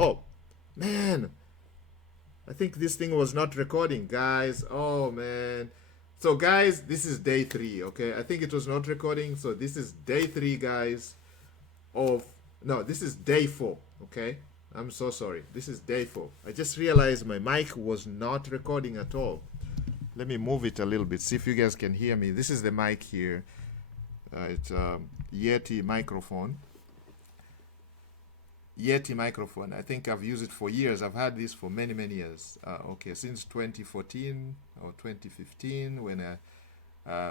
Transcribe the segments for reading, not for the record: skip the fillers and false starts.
Oh, man, I think this thing was not recording, guys. Oh, man. So, guys, this is day 3, okay? I think it was not recording. So, this is day 3, guys, of. No, this is day 4, okay? I'm so sorry. This is day 4. I just realized my mic was not recording at all. Let me move it a little bit, see if you guys can hear me. This is the mic here. It's Yeti microphone. Yeti microphone. I think I've used it for years. I've had this for many, many years. Okay, since 2014 or 2015, when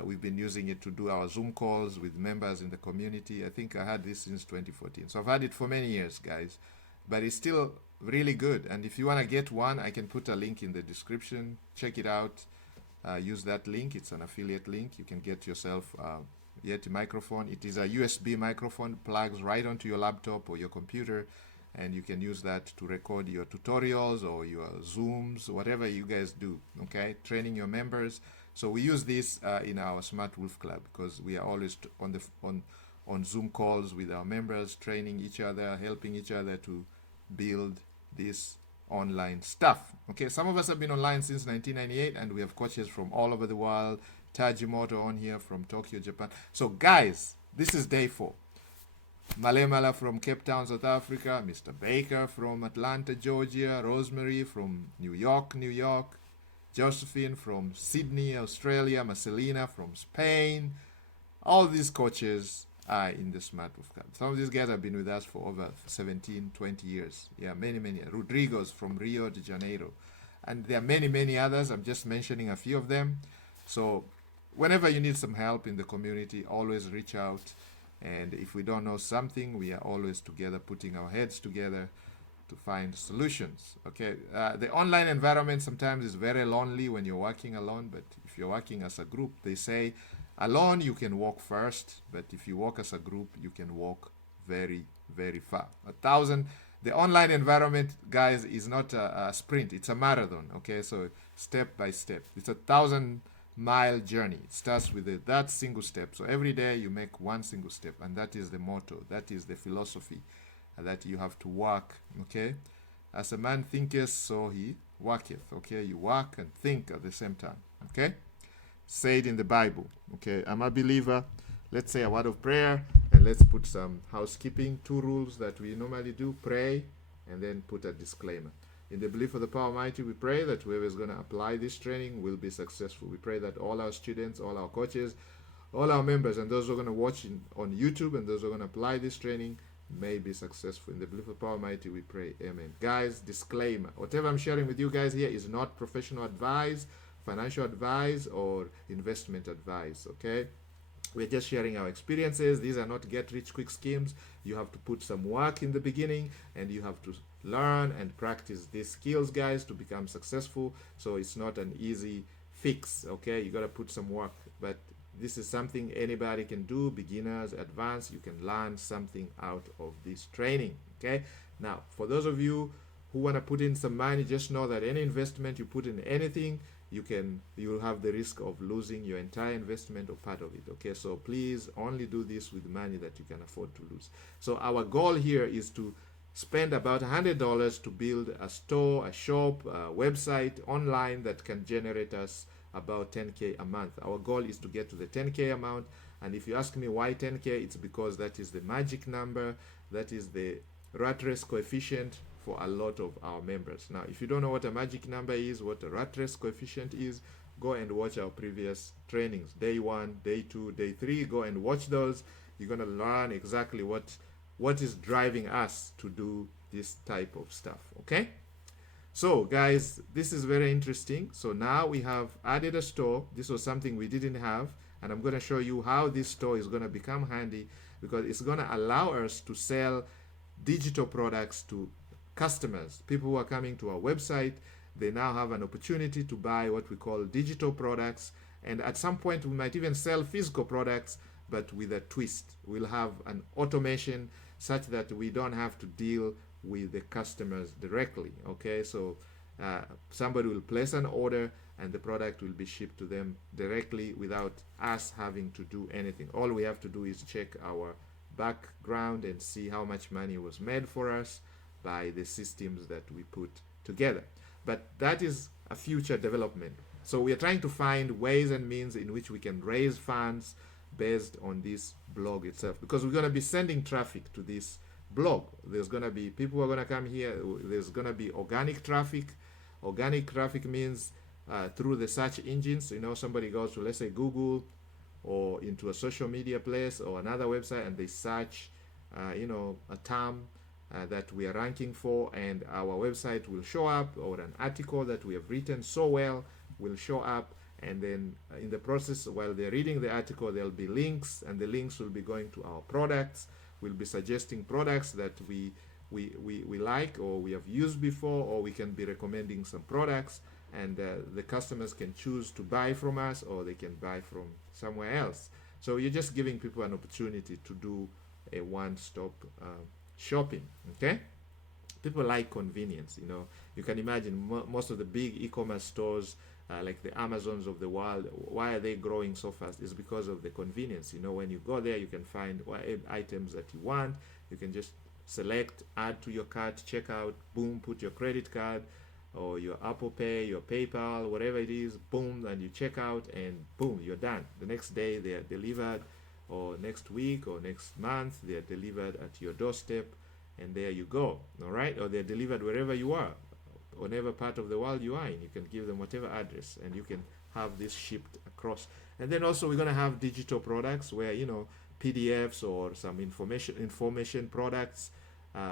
we've been using it to do our Zoom calls with members in the community. I think I had this since 2014. So I've had it for many years, guys. But it's still really good. And if you want to get one, I can put a link in the description. Check it out. Use that link. It's an affiliate link. You can get yourself Yeti microphone. It is a USB microphone, plugs right onto your laptop or your computer, and you can use that to record your tutorials or your Zooms, whatever you guys do, okay? Training your members. So we use this in our Smart Wolf Club because we are always on Zoom calls with our members, training each other, helping each other to build this online stuff. Okay, some of us have been online since 1998, and we have coaches from all over the world. Tajimoto on here from Tokyo, Japan. So guys, this is day 4. Malemala from Cape Town, South Africa. Mr. Baker from Atlanta, Georgia. Rosemary from New York, New York. Josephine from Sydney, Australia. Marcelina from Spain. All these coaches are in the Smart Wolf Club. Some of these guys have been with us for over 17, 20 years. Yeah, many, many. Rodrigo's from Rio de Janeiro. And there are many, many others. I'm just mentioning a few of them. So whenever you need some help in the community, always reach out. And if we don't know something, we are always together, putting our heads together to find solutions. Okay, the online environment sometimes is very lonely when you're working alone, but if you're working as a group, they say alone you can walk first, but if you walk as a group, you can walk very, very far. The online environment, guys, is not a sprint, it's a marathon. Okay, so step by step, it's 1,000-mile journey. It starts with that single step. So every day you make one single step, and that is the motto, that is the philosophy that you have to work. Okay, as a man thinketh, so he worketh. Okay, you work and think at the same time. Okay, said in the Bible. Okay, I'm a believer. Let's say a word of prayer, and let's put some housekeeping. 2 rules that we normally do: pray and then put a disclaimer. In the belief of the power Almighty, we pray that whoever is going to apply this training will be successful. We pray that all our students, all our coaches, all our members, and those who are going to watch on YouTube, and those who are going to apply this training may be successful. In the belief of the power Almighty, we pray. Amen. Guys, disclaimer. Whatever I'm sharing with you guys here is not professional advice, financial advice, or investment advice. Okay? We're just sharing our experiences. These are not get-rich-quick schemes. You have to put some work in the beginning, and you have to learn and practice these skills, guys, to become successful. So it's not an easy fix, okay? You got to put some work. But this is something anybody can do, beginners, advanced. You can learn something out of this training, okay? Now, for those of you who want to put in some money, just know that any investment you put in anything, you will have the risk of losing your entire investment or part of it. Okay, so please only do this with money that you can afford to lose. So our goal here is to spend about $100 to build a store, a shop, a website online that can generate us about 10K a month. Our goal is to get to the 10K amount. And if you ask me why 10K, it's because that is the magic number, that is the rat race coefficient for a lot of our members. Now, if you don't know what a magic number is, what a rat race coefficient is, go and watch our previous trainings. Day 1, day 2, day 3, go and watch those. You're going to learn exactly what is driving us to do this type of stuff, okay? So, guys, this is very interesting. So now we have added a store. This was something we didn't have, and I'm going to show you how this store is going to become handy, because it's going to allow us to sell digital products to customers. People who are coming to our website, they now have an opportunity to buy what we call digital products, and at some point we might even sell physical products, but with a twist. We'll have an automation such that we don't have to deal with the customers directly. Okay, so somebody will place an order and the product will be shipped to them directly without us having to do anything. All we have to do is check our background and see how much money was made for us, by the systems that we put together. But that is a future development. So we are trying to find ways and means in which we can raise funds based on this blog itself, because we're going to be sending traffic to this blog. There's going to be people who are going to come here. There's going to be organic traffic. Organic traffic means through the search engines. Somebody goes to, let's say, Google or into a social media place or another website, and they search a term that we are ranking for, and our website will show up, or an article that we have written so well will show up. And then in the process, while they're reading the article, there'll be links, and the links will be going to our products. We'll be suggesting products that we like, or we have used before, or we can be recommending some products, and the customers can choose to buy from us, or they can buy from somewhere else. So you're just giving people an opportunity to do a one-stop shopping. Okay, people like convenience. You can imagine most of the big e-commerce stores, like the Amazons of the world, why are they growing so fast? It's because of the convenience. When you go there, you can find items that you want. You can just select, add to your cart, check out, boom, put your credit card or your Apple Pay, your PayPal, whatever it is, boom, and you check out, and boom, you're done. The next day they are delivered, or next week or next month they are delivered at your doorstep, and there you go. All right, or they're delivered wherever you are, whatever part of the world you are in. You can give them whatever address, and you can have this shipped across. And then also we're going to have digital products where PDFs or some information products,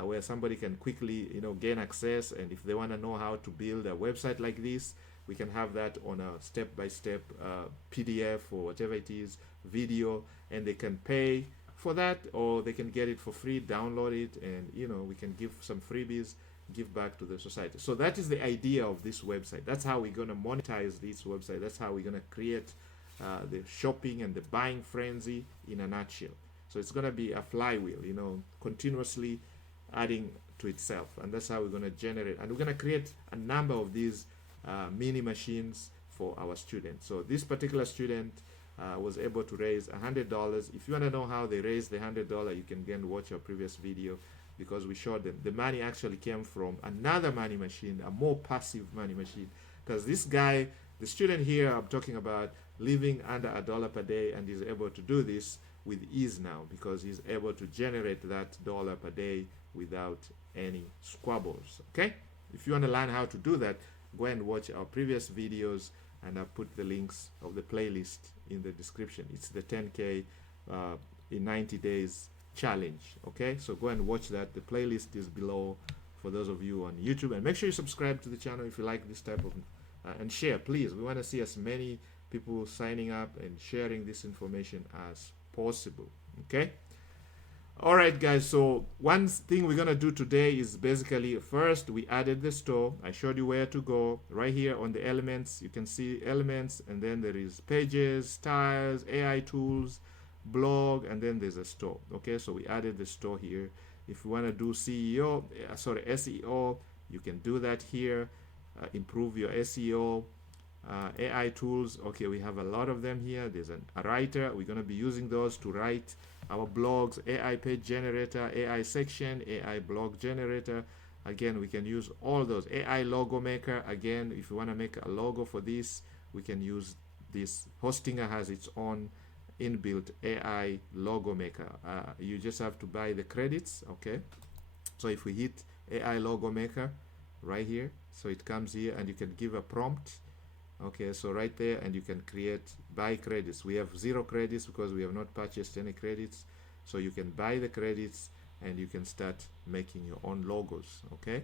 where somebody can quickly gain access, and if they want to know how to build a website like this, we can have that on a step-by-step PDF or whatever it is, video, and they can pay for that, or they can get it for free, download it, and we can give some freebies, give back to the society. So that is the idea of this website. That's how we're going to monetize this website. That's how we're going to create the shopping and the buying frenzy in a nutshell. So it's going to be a flywheel, continuously adding to itself, and that's how we're going to generate. And we're going to create a number of these mini machines for our students. So this particular student was able to raise $100. If you want to know how they raised the $100, you can again watch our previous video, because we showed them the money actually came from another money machine, a more passive money machine. Because this guy, the student here I'm talking about, living under $1 per day, and is able to do this with ease now, because he's able to generate that dollar per day without any squabbles. Okay, if you want to learn how to do that, go and watch our previous videos, and I'll put the links of the playlist in the description. It's the 10K in 90 days challenge. Okay, so go and watch that. The playlist is below for those of you on YouTube, and make sure you subscribe to the channel if you like this type of and share, please. We want to see as many people signing up and sharing this information as possible. Okay, all right guys, so one thing we're gonna do today is basically, first we added the store. I showed you where to go. Right here on the elements, you can see elements, and then there is pages, styles, AI tools, blog, and then there's a store. Okay, so we added the store here. If you want to do SEO, you can do that here. Improve your SEO. AI tools, okay, we have a lot of them here. There's a writer. We're going to be using those to write our blogs. AI page generator, AI section, AI blog generator. Again, we can use all those. AI logo maker. Again, if you want to make a logo for this, we can use this. Hostinger has its own inbuilt AI logo maker. You just have to buy the credits. Okay, so if we hit AI logo maker right here, so it comes here, and you can give a prompt. Okay, so right there, and you can create, buy credits. We have 0 credits because we have not purchased any credits, so you can buy the credits and you can start making your own logos. Okay,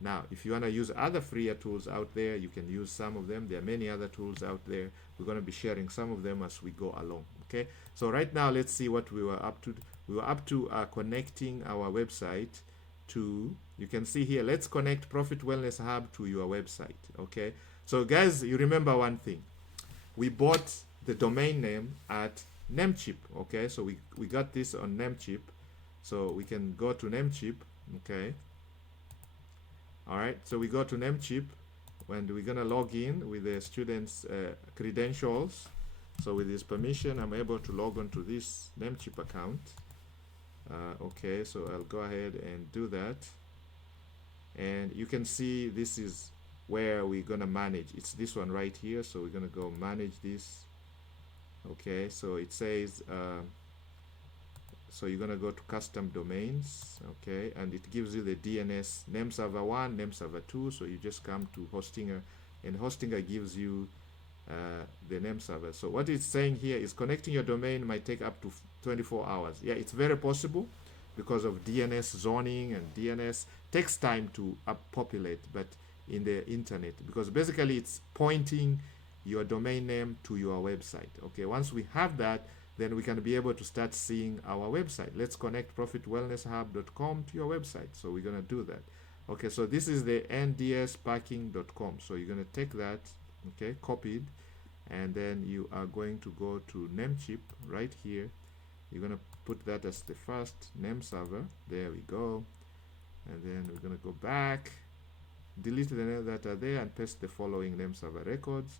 now if you want to use other freer tools out there, you can use some of them. There are many other tools out there. We're going to be sharing some of them as we go along. Okay, so right now let's see what we were up to. We were up to connecting our website to, you can see here, let's connect Profit Wellness Hub to your website. Okay, so guys, you remember one thing, we bought the domain name at Namecheap. Okay, so we got this on Namecheap, so we can go to Namecheap. Okay, all right, so we go to Namecheap, and we're gonna log in with the students' credentials. So with his permission, I'm able to log on to this Namecheap account. Okay, so I'll go ahead and do that. and you can see this is where we're gonna manage. It's this one right here, so we're gonna go manage this. Okay, so it says so you're gonna go to custom domains, okay, and it gives you the DNS name server 1, name server 2. So you just come to Hostinger, and Hostinger gives you the name server. So what it's saying here is connecting your domain might take up to 24 hours. Yeah, it's very possible because of DNS zoning, and DNS takes time to populate, but in the internet, because basically it's pointing your domain name to your website. Okay, once we have that, then we can be able to start seeing our website. Let's connect profitwellnesshub.com to your website. So we're going to do that. Okay, so this is the ndspacking.com. So you're going to take that, okay, copied, and then you are going to go to Namecheap right here. You're going to put that as the first name server. There we go. And then we're going to go back, delete the names that are there, and paste the following name server records.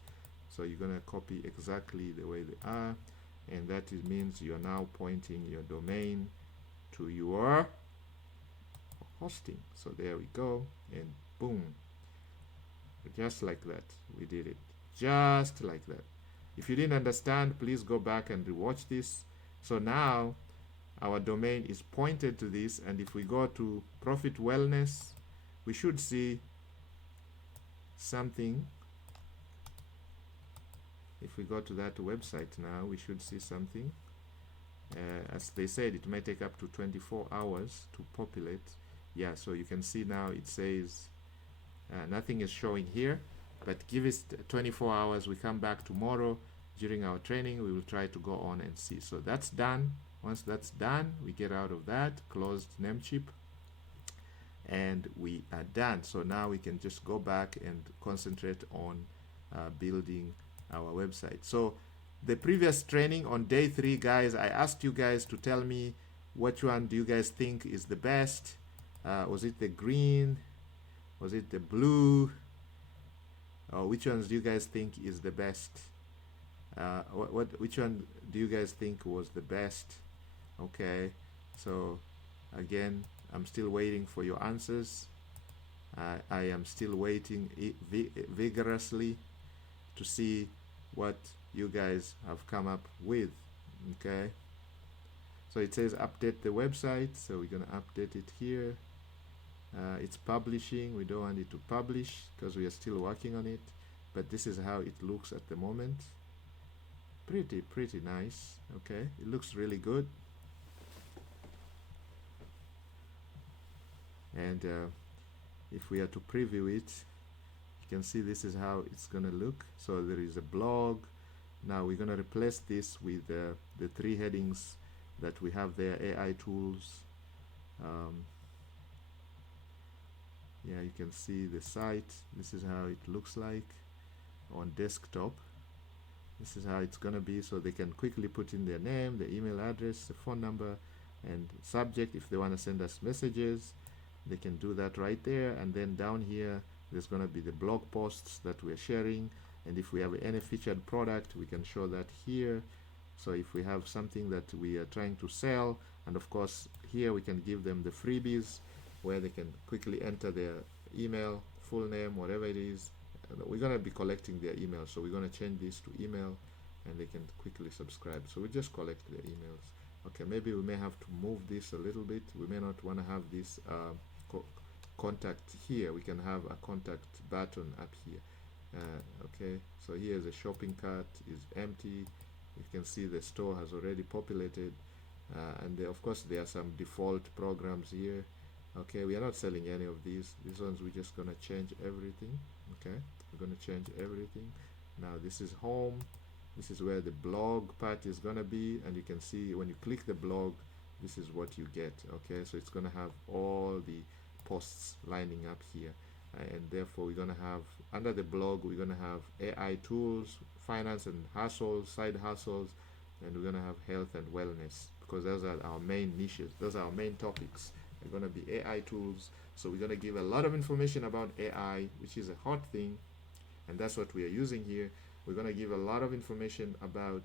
So you're going to copy exactly the way they are, and that means you are now pointing your domain to your hosting. So there we go, and boom, just like that, we did it, just like that. If you didn't understand, please go back and rewatch this. So now our domain is pointed to this, and if we go to Profit Wellness, we should see something. If we go to that website now, we should see something. As they said, it may take up to 24 hours to populate. Yeah, so you can see now it says nothing is showing here, but give us 24 hours. We come back tomorrow during our training. We will try to go on and see. So that's done. Once that's done, we get out of that, closed Namecheap, and we are done. So now we can just go back and concentrate on building our website. So the previous training on day 3, guys, I asked you guys to tell me which one do you guys think is the best. Was it the green? Was it the blue? Or which ones do you guys think is the best? Which one do you guys think was the best? Okay, so again, I'm still waiting for your answers. I am still waiting vigorously to see what you guys have come up with. Okay, so it says update the website, so we're gonna update it here. It's publishing. We don't want it to publish because we are still working on it, but this is how it looks at the moment. Pretty nice. Okay, it looks really good. And if we are to preview it, you can see this is how it's gonna look. So there is a blog. Now we're gonna replace this with the 3 headings that we have there: AI tools. Yeah, you can see the site. This is how it looks like on desktop. This is how it's gonna be, so they can quickly put in their name, the email address, the phone number, and subject. If they want to send us messages, they can do that right there. And then down here, there's gonna be the blog posts that we're sharing, and if we have any featured product, we can show that here. So if we have something that we are trying to sell, and of course here we can give them the freebies where they can quickly enter their email, full name, whatever it is. We're going to be collecting their email, so we're going to change this to email, and they can quickly subscribe. So we just collect their emails. Okay, maybe we may have to move this a little bit. We may not want to have this contact here. We can have a contact button up here. Okay, so here the shopping cart is empty. You can see the store has already populated, and of course there are some default programs here. Okay, we are not selling any of these ones. We're just gonna change everything. Okay, we're gonna change everything. Now this is home. This is where the blog part is gonna be, and you can see when you click the blog, this is what you get. Okay, so it's gonna have all the posts lining up here, and therefore we're gonna have under the blog, we're gonna have AI tools, finance and hustles, side hustles, and we're gonna have health and wellness, because those are our main niches. Those are our main topics. They're going to be AI tools. So we're going to give a lot of information about AI, which is a hot thing, and that's what we are using here. We're going to give a lot of information about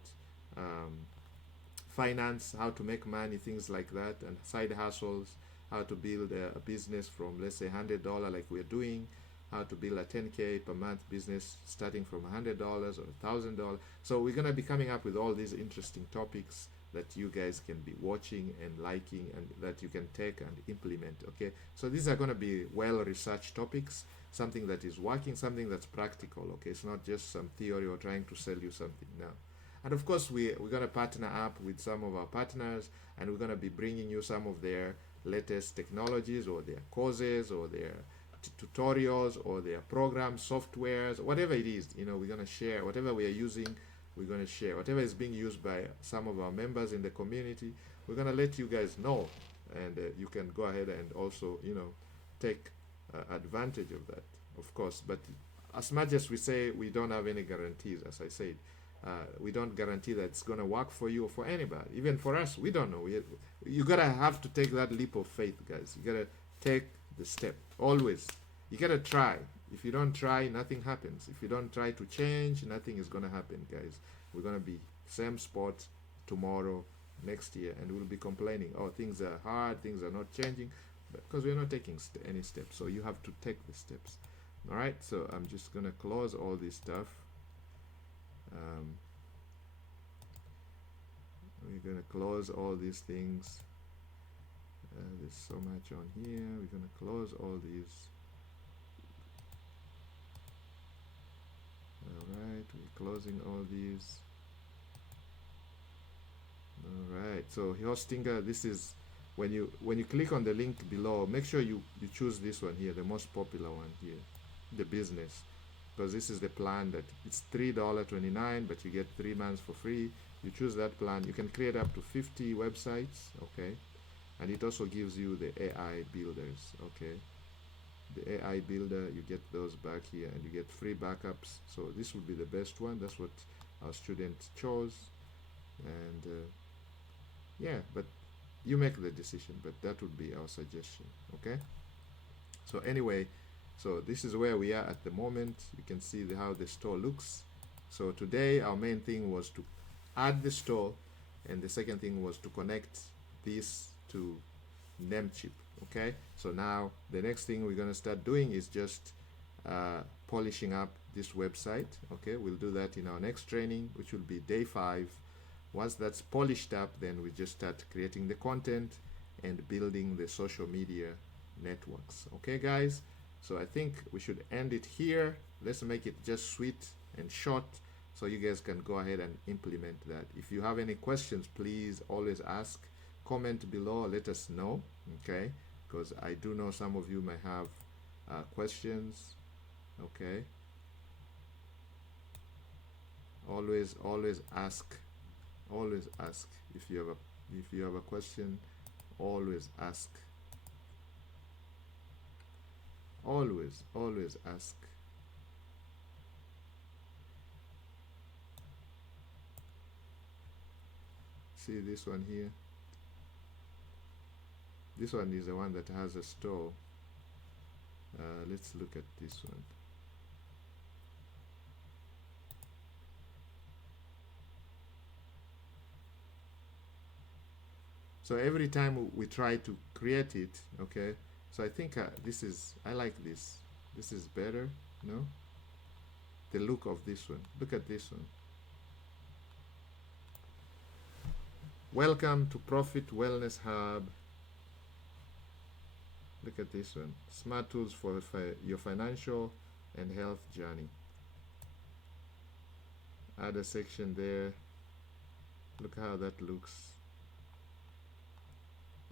finance, how to make money, things like that, and side hustles, how to build a business from, let's say, $100 like we're doing, how to build a 10K per month business starting from $100 or $1,000. So we're going to be coming up with all these interesting topics that you guys can be watching and liking, and that you can take and implement. Okay, so these are going to be well researched topics, something that is working, something that's practical. Okay, it's not just some theory or trying to sell you something now. And of course we're going to partner up with some of our partners, and we're going to be bringing you some of their latest technologies or their courses or their tutorials or their programs, softwares, whatever it is. We're going to share whatever we are using. We're going to share whatever is being used by some of our members in the community. We're going to let you guys know, and you can go ahead and also take advantage of that, of course. But as much as we say, we don't have any guarantees. As I said, we don't guarantee that it's going to work for you or for anybody. Even for us, we don't know. You gotta have to take that leap of faith, guys. You gotta take the step. Always, you gotta try. If you don't try, nothing happens. If you don't try to change, nothing is gonna happen, guys. We're gonna be same spot tomorrow, next year, and we'll be complaining, oh, things are hard, things are not changing, because we're not taking any steps. So you have to take the steps. All right. So I'm just gonna close all this stuff. We're gonna close all these things. There's so much on here. We're gonna close all these. Alright, we're closing all these. Alright, so hosting, this is when you click on the link below, make sure you choose this one here, the most popular one here, the business, because this is the plan that it's $3.29, but you get 3 months for free. You choose that plan. You can create up to 50 websites, okay, and it also gives you the AI builders, okay. The AI builder, you get those back here, and you get free backups. So this would be the best one. That's what our students chose. And yeah, but you make the decision, but that would be our suggestion. Okay, so anyway, so this is where we are at the moment. You can see how the store looks. So today our main thing was to add the store, and the second thing was to connect this to Namecheap. Okay, so now the next thing we're going to start doing is just polishing up this website. Okay, we'll do that in our next training, which will be day 5. Once that's polished up, then we just start creating the content and building the social media networks. Okay, guys, so I think we should end it here. Let's make it just sweet and short, so you guys can go ahead and implement that. If you have any questions, please always ask. Comment below, let us know, okay, because I do know some of you may have questions. Okay, always ask. Always ask. If you have a question, always ask. Always ask. See this one here? This one is the one that has a store. Let's look at this one. So every time we try to create it, okay, so I think I like this. This is better, no? The look of this one. Look at this one. Welcome to Profit Wellness Hub. Look at this one. Smart tools for your financial and health journey. Add a section there. Look how that looks.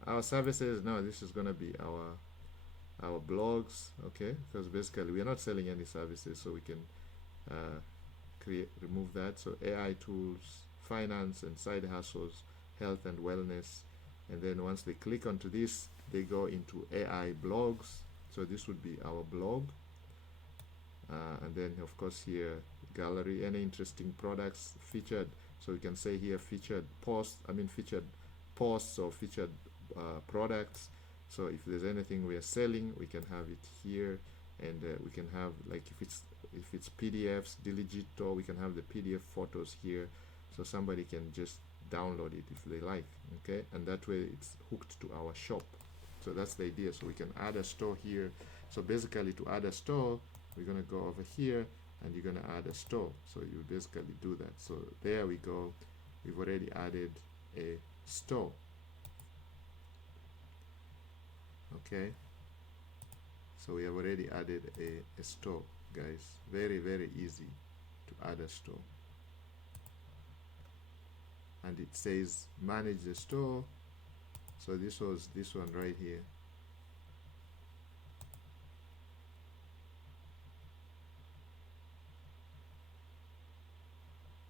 Our services, no, this is going to be our blogs, okay, because basically we are not selling any services, so we can remove that. So AI tools, finance and side hustles, health and wellness, and then once they click onto this, they go into AI blogs. So this would be our blog, and then of course here gallery, any interesting products featured. So we can say here featured posts, featured posts or featured products. So if there's anything we are selling, we can have it here, and we can have, like, if it's PDFs, digital, we can have the PDF photos here, so somebody can just download it if they like. Okay, and that way it's hooked to our shop. So that's the idea. So we can add a store here. So basically, to add a store, we're going to go over here and you're going to add a store. So you basically do that. So there we go. We've already added a store. Okay. So we have already added a store, guys. Very, very easy to add a store. And it says manage the store. So this was this one right here.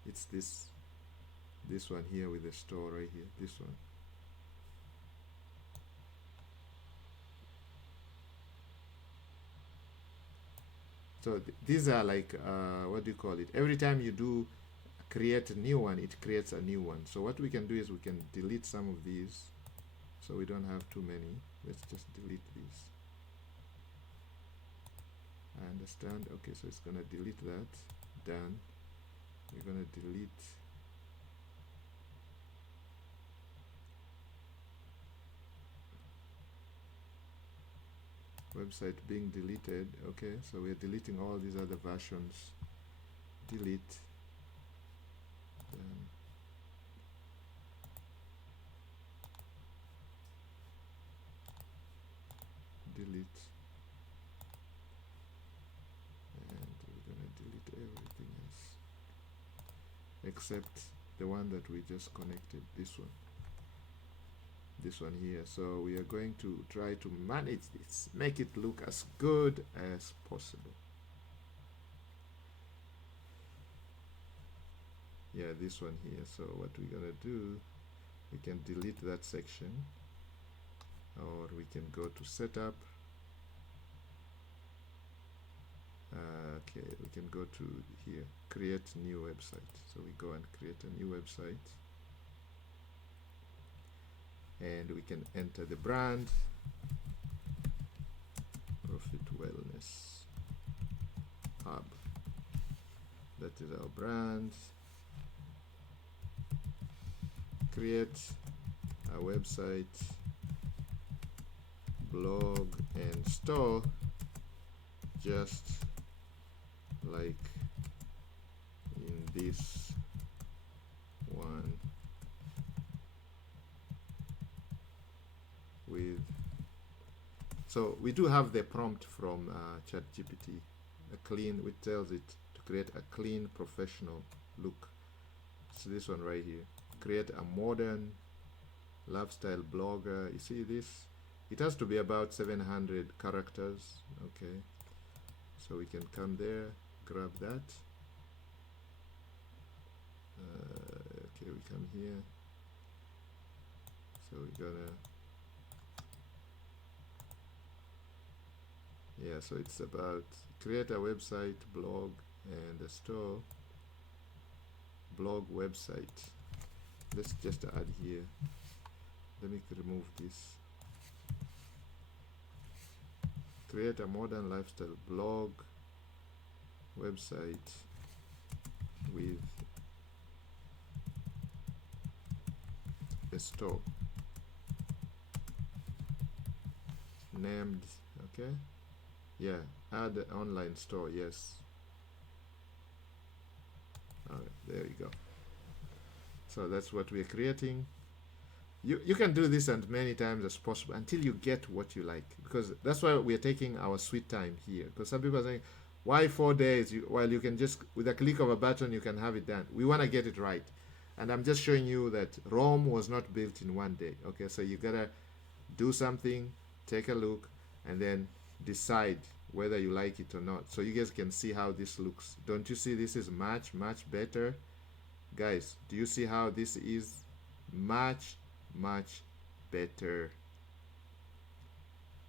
It's this one here with the store right here, this one. So these are like what do you call it? Every time you do create a new one, it creates a new one. So what we can do is we can delete some of these, so we don't have too many. Let's just delete these. I understand. Okay, so it's gonna delete that. Done. We're gonna delete website being deleted. Okay, so we're deleting all these other versions. Delete. Delete. And we're gonna delete everything else except the one that we just connected, this one here. So we are going to try to manage this, make it look as good as possible. Yeah, this one here. So what we're gonna do, we can delete that section, or we can go to setup. Okay, we can go to here, create new website. So we go and create a new website, and we can enter the brand, Profit Wellness Hub. That is our brand. Create a website, blog, and store, just like in this one, with, so we do have the prompt from ChatGPT, a clean, which tells it to create a clean professional look. So this one right here, create a modern lifestyle blogger. You see this, it has to be about 700 characters. Okay, so we can come there, grab that. Okay, we come here, so we're gonna, yeah, so it's about create a website, blog, and a store. Blog website. Let's just add here, let me remove this. Create a modern lifestyle blog website with a store named, okay, yeah, add an online store, yes. All right, there you go. So that's what we're creating. You can do this as many times as possible until you get what you like, because that's why we're taking our sweet time here. Because some people are saying, why 4 days? Well, you can just, with a click of a button, you can have it done. We want to get it right. And I'm just showing you that Rome was not built in 1 day. Okay, so you got to do something, take a look, and then decide whether you like it or not. So you guys can see how this looks. Don't you see this is much, much better? Guys, do you see how this is much, much better?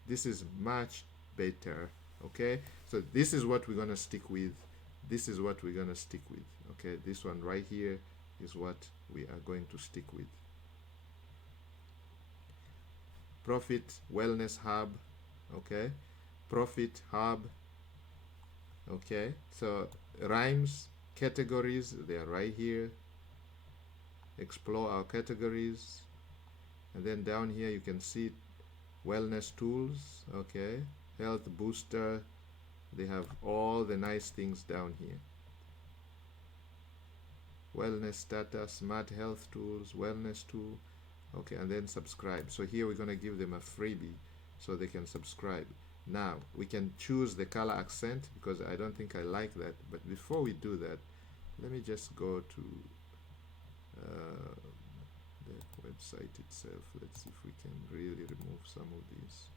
This is much better. Okay, so this is what we're gonna stick with. This is what we're gonna stick with. Okay, this one right here is what we are going to stick with. Profit Wellness Hub. Okay, Profit Hub. Okay, so rhymes, categories, they are right here. Explore our categories, and then down here you can see wellness tools, okay, health booster. They have all the nice things down here. Wellness status, smart health tools, wellness tool, okay, and then subscribe. So here we're going to give them a freebie so they can subscribe. Now we can choose the color accent because I don't think I like that. But before we do that, let me just go to the website itself. Let's see if we can really remove some of these.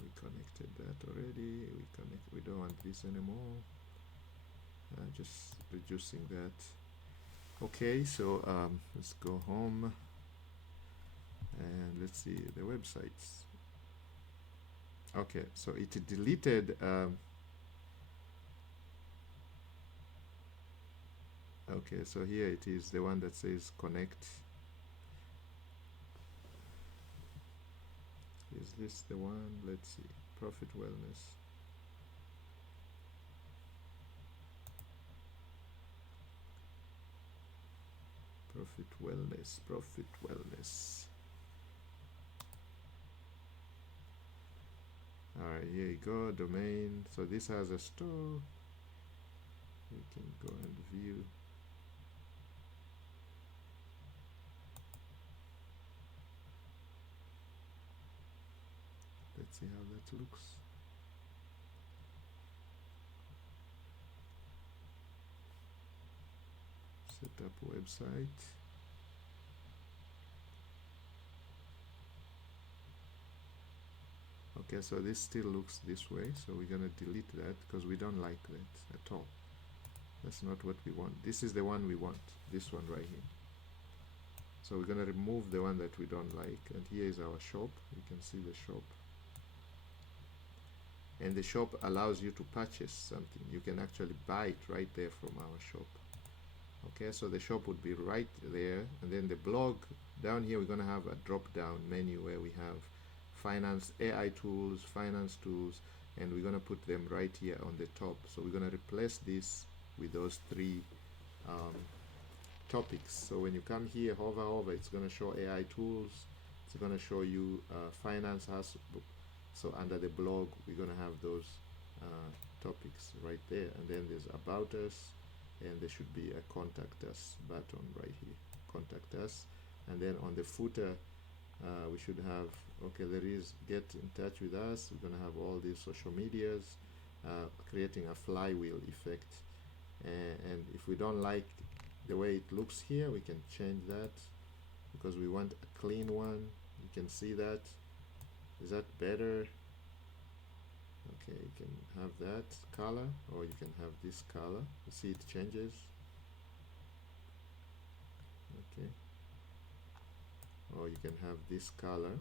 We connected that already. We don't want this anymore. Just reducing that. Okay, so let's go home and let's see the websites. Okay, so it deleted okay, so here it is, the one that says connect. Is this the one? Let's see. Profit Wellness. Profit Wellness, Profit Wellness. Alright, here you go, domain. So this has a store. You can go and view. Let's see how that looks. Set up website. Okay, so this still looks this way, so we're gonna delete that because we don't like that at all. That's not what we want. This is the one we want, this one right here. So we're gonna remove the one that we don't like, and here is our shop. You can see the shop. And the shop allows you to purchase something. You can actually buy it right there from our shop. Okay, so the shop would be right there, and then the blog down here we're going to have a drop down menu where we have finance, AI tools, finance tools, and we're going to put them right here on the top. So we're going to replace this with those three topics. So when you come here, hover over, it's going to show AI tools, it's going to show you finance has. So under the blog we're going to have those topics right there, and then there's about us, and there should be a contact us button right here, contact us. And then on the footer we should have, okay, there is get in touch with us. We're going to have all these social medias, creating a flywheel effect. And if we don't like the way it looks here, we can change that because we want a clean one. You can see that. Is that better? Okay, you can have that color, or you can have this color. You see it changes. Okay. Or you can have this color.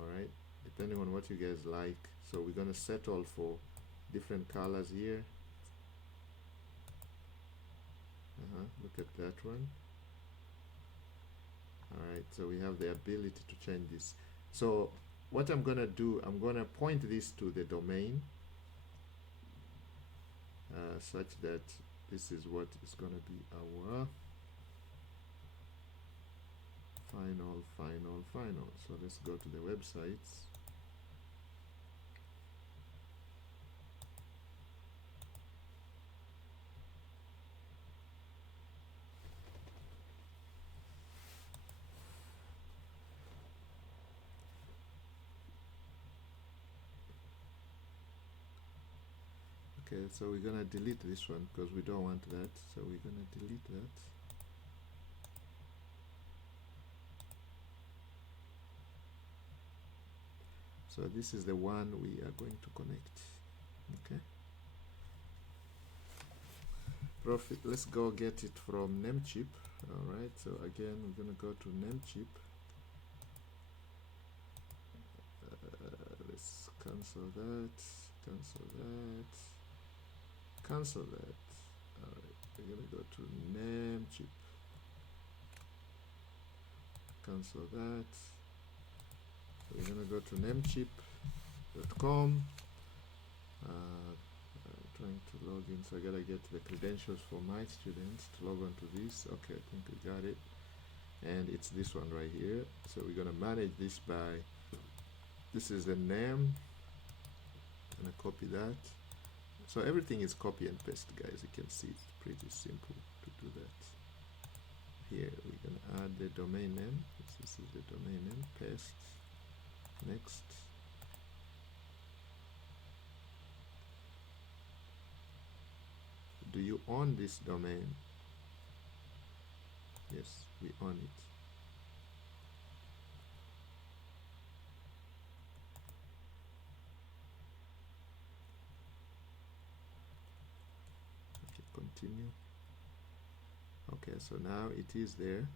Alright, depending on what you guys like. So we're gonna settle for different colors here. Look at that one. Alright, so we have the ability to change this. So what I'm gonna do, I'm gonna point this to the domain such that this is what is gonna be our final. So let's go to the websites. Okay, so we're gonna delete this one because we don't want that. So we're gonna delete that. So this is the one we are going to connect. Okay. Profit. Let's go get it from Namecheap. All right. So again, we're gonna go to Namecheap. Let's cancel that. Cancel that. Cancel that. All right. We're gonna go to Namecheap. Cancel that. We're gonna go to namecheap.com. Trying to log in, so I gotta get the credentials for my students to log on to this. Okay, I think we got it. and it's this one right here. So we're gonna manage this by, this is the name. I'm gonna copy that. So everything is copy and paste, guys. You can see it's pretty simple to do that. Here we're gonna add the domain name. This is the domain name. Paste. Next. Do you own this domain? Yes, we own it. Okay, continue. Okay, so now it is there.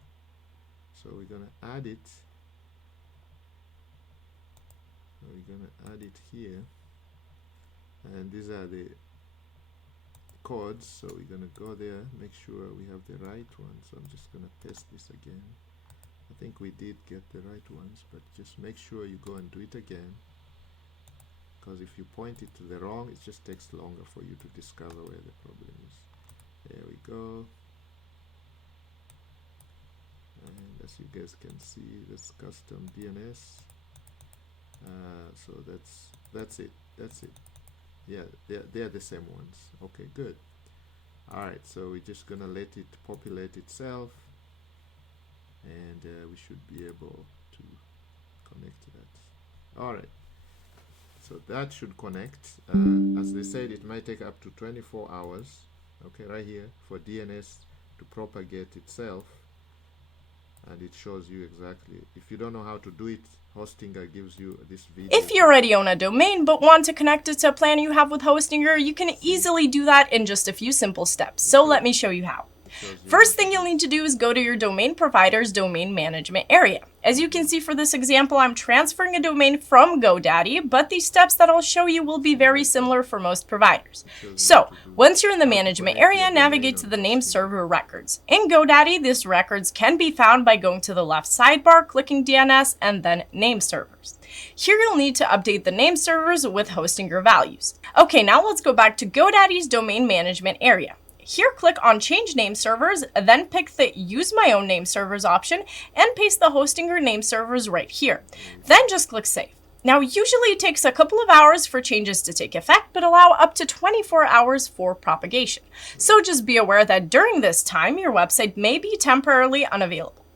So we're gonna add it. So we're gonna add it here, and these are the codes. So we're gonna go there, make sure we have the right one. So I'm just gonna paste this again. I think we did get the right ones, but just make sure you go and do it again, because if you point it to the wrong, it just takes longer for you to discover where the problem is. There we go. And as you guys can see, that's custom DNS. So that's it. Yeah, they're the same ones. Okay, good. All right, so we're just gonna let it populate itself, and we should be able to connect to that. All right, so that should connect. As they said, it might take up to 24 hours. Okay, right here for DNS to propagate itself, and it shows you exactly. If you don't know how to do it, Hostinger gives you this video. If you already own a domain but want to connect it to a plan you have with Hostinger, you can easily do that in just a few simple steps. So let me show you how. First thing you'll need to do is go to your domain provider's domain management area. As you can see for this example, I'm transferring a domain from GoDaddy, but the steps that I'll show you will be very similar for most providers. So, once you're in the management area, navigate to the name server records. In GoDaddy, these records can be found by going to the left sidebar, clicking DNS, and then name servers. Here you'll need to update the name servers with Hostinger values. Okay, now let's go back to GoDaddy's domain management area. Here, click on Change Name Servers, then pick the Use My Own Name Servers option and paste the Hostinger name servers right here. Then just click Save. Now, usually it takes a couple of hours for changes to take effect, but allow up to 24 hours for propagation. So just be aware that during this time, your website may be temporarily unavailable.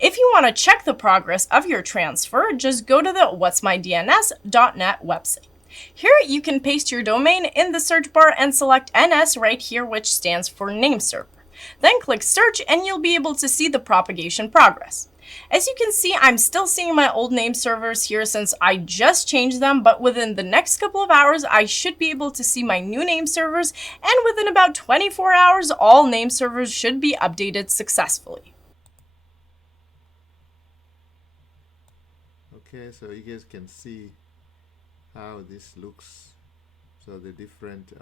If you want to check the progress of your transfer, just go to the whatsmydns.net website. Here you can paste your domain in the search bar and select NS right here, which stands for name server. Then click search and you'll be able to see the propagation progress. As you can see, I'm still seeing my old name servers here since I just changed them, but within the next couple of hours, I should be able to see my new name servers, and within about 24 hours, all name servers should be updated successfully. Okay, so you guys can see how this looks. So the different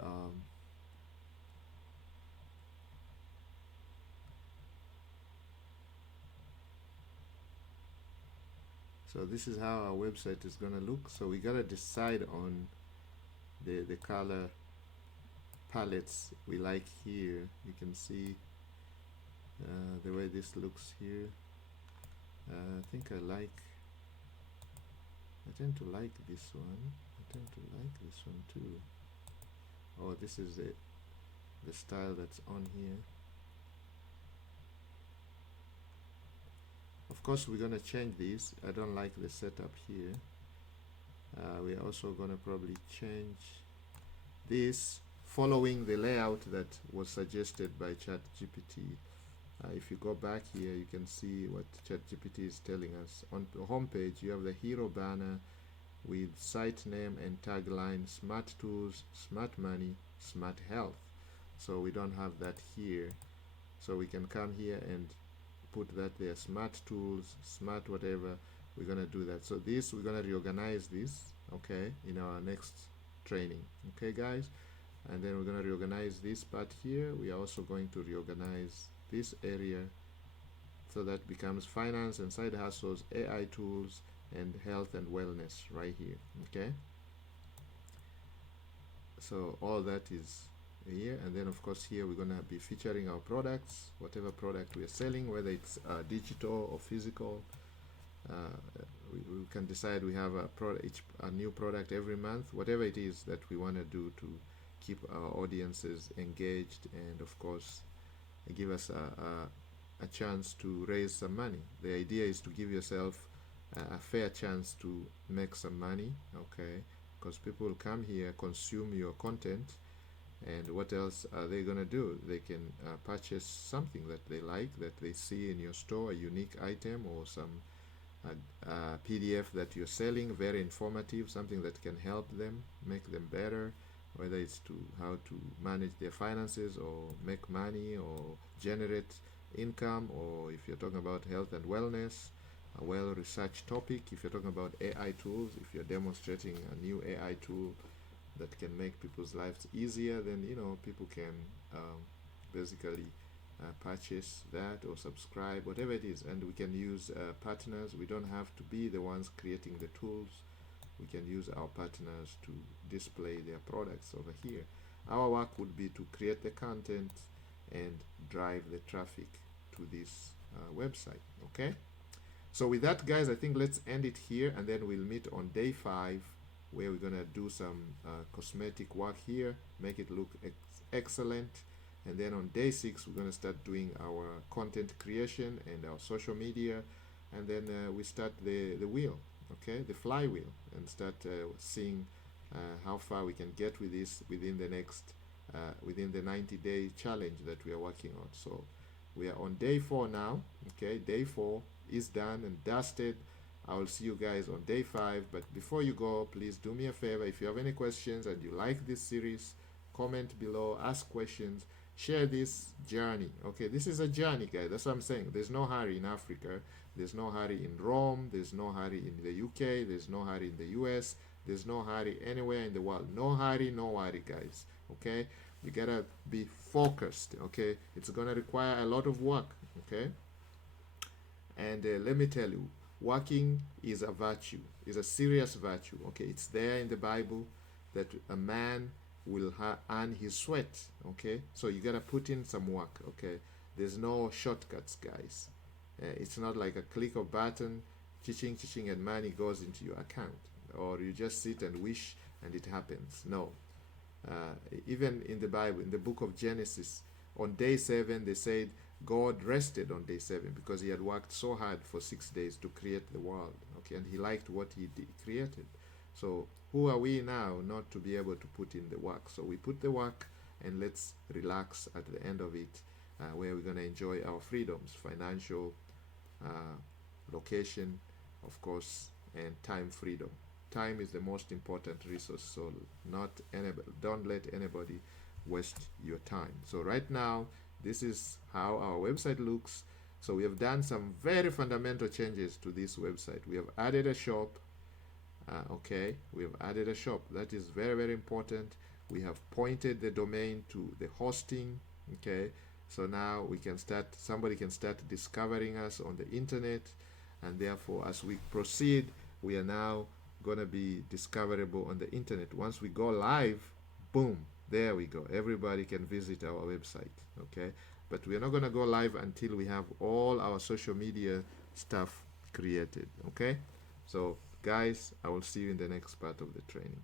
so this is how our website is gonna look. So we gotta decide on the color palettes we like here. You can see the way this looks here. I think I tend to like this one. I tend to like this one too. Oh, this is the style that's on here. Of course, we're gonna change these. I don't like the setup here. We're also gonna probably change this following the layout that was suggested by ChatGPT. If you go back here, you can see what ChatGPT is telling us. On the home page, you have the hero banner with site name and tagline: Smart Tools, Smart Money, Smart Health. So we don't have that here. So we can come here and put that there: Smart Tools, Smart whatever. We're gonna do that. So this, we're gonna reorganize this, okay, in our next training. Okay, guys? And then we're gonna reorganize this part here. We are also going to reorganize this area so that becomes finance and side hustles, AI tools, and health and wellness right here. Okay, so all that is here, and then of course here we're gonna be featuring our products, whatever product we are selling, whether it's digital or physical. We can decide we have a new product every month, whatever it is that we want to do to keep our audiences engaged, and of course give us a chance to raise some money. The idea is to give yourself a fair chance to make some money, okay? Because people will come here, consume your content, and what else are they gonna do? They can purchase something that they like, that they see in your store, a unique item or some PDF that you're selling, very informative, something that can help them, make them better, whether it's to how to manage their finances or make money or generate income, or if you're talking about health and wellness, a well-researched topic. If you're talking about AI tools, if you're demonstrating a new AI tool that can make people's lives easier, then people can basically purchase that or subscribe, whatever it is. And we can use partners. We don't have to be the ones creating the tools. We can use our partners to display their products over here. Our work would be to create the content and drive the traffic to this website. Okay, so with that, guys, I think let's end it here, and then we'll meet on day 5, where we're gonna do some cosmetic work here, make it look excellent. And then on day 6, we're gonna start doing our content creation and our social media, and then we start the wheel, okay, the flywheel, and start seeing how far we can get with this within the next within the 90-day challenge that we are working on. So we are on day 4 now. Okay, day 4 is done and dusted. I will see you guys on day 5. But before you go, please do me a favor. If you have any questions and you like this series, comment below, ask questions, share this journey. Okay, this is a journey, guys. That's what I'm saying. There's no hurry in Africa. There's no hurry in Rome. There's no hurry in the UK. There's no hurry in the US. There's no hurry anywhere in the world. No hurry, no worry, guys. Okay, you gotta be focused. Okay, it's gonna require a lot of work. Okay, and let me tell you, working is a virtue, is a serious virtue. Okay, it's there in the Bible that a man will earn his sweat. Okay, so you gotta put in some work. Okay, there's no shortcuts, guys. It's not like a click of button, chiching, and money goes into your account, or you just sit and wish and it happens. No. Even in the Bible, in the book of Genesis, on day 7, they said God rested on day 7 because he had worked so hard for 6 days to create the world. Okay, and he liked what he created. So who are we now not to be able to put in the work? So we put the work, and let's relax at the end of it, where we're going to enjoy our freedoms, financial, location, of course, and time freedom. Time is the most important resource, so don't let anybody waste your time. So right now, this is how our website looks. So we have done some very fundamental changes to this website. We have added a shop. Okay, we have added a shop. That is very, very important. We have pointed the domain to the hosting. Okay, so now we can somebody can start discovering us on the internet, and therefore as we proceed, we are now gonna be discoverable on the internet. Once we go live, boom, there we go, everybody can visit our website. Okay, but we're not gonna go live until we have all our social media stuff created. Okay, so guys, I will see you in the next part of the training.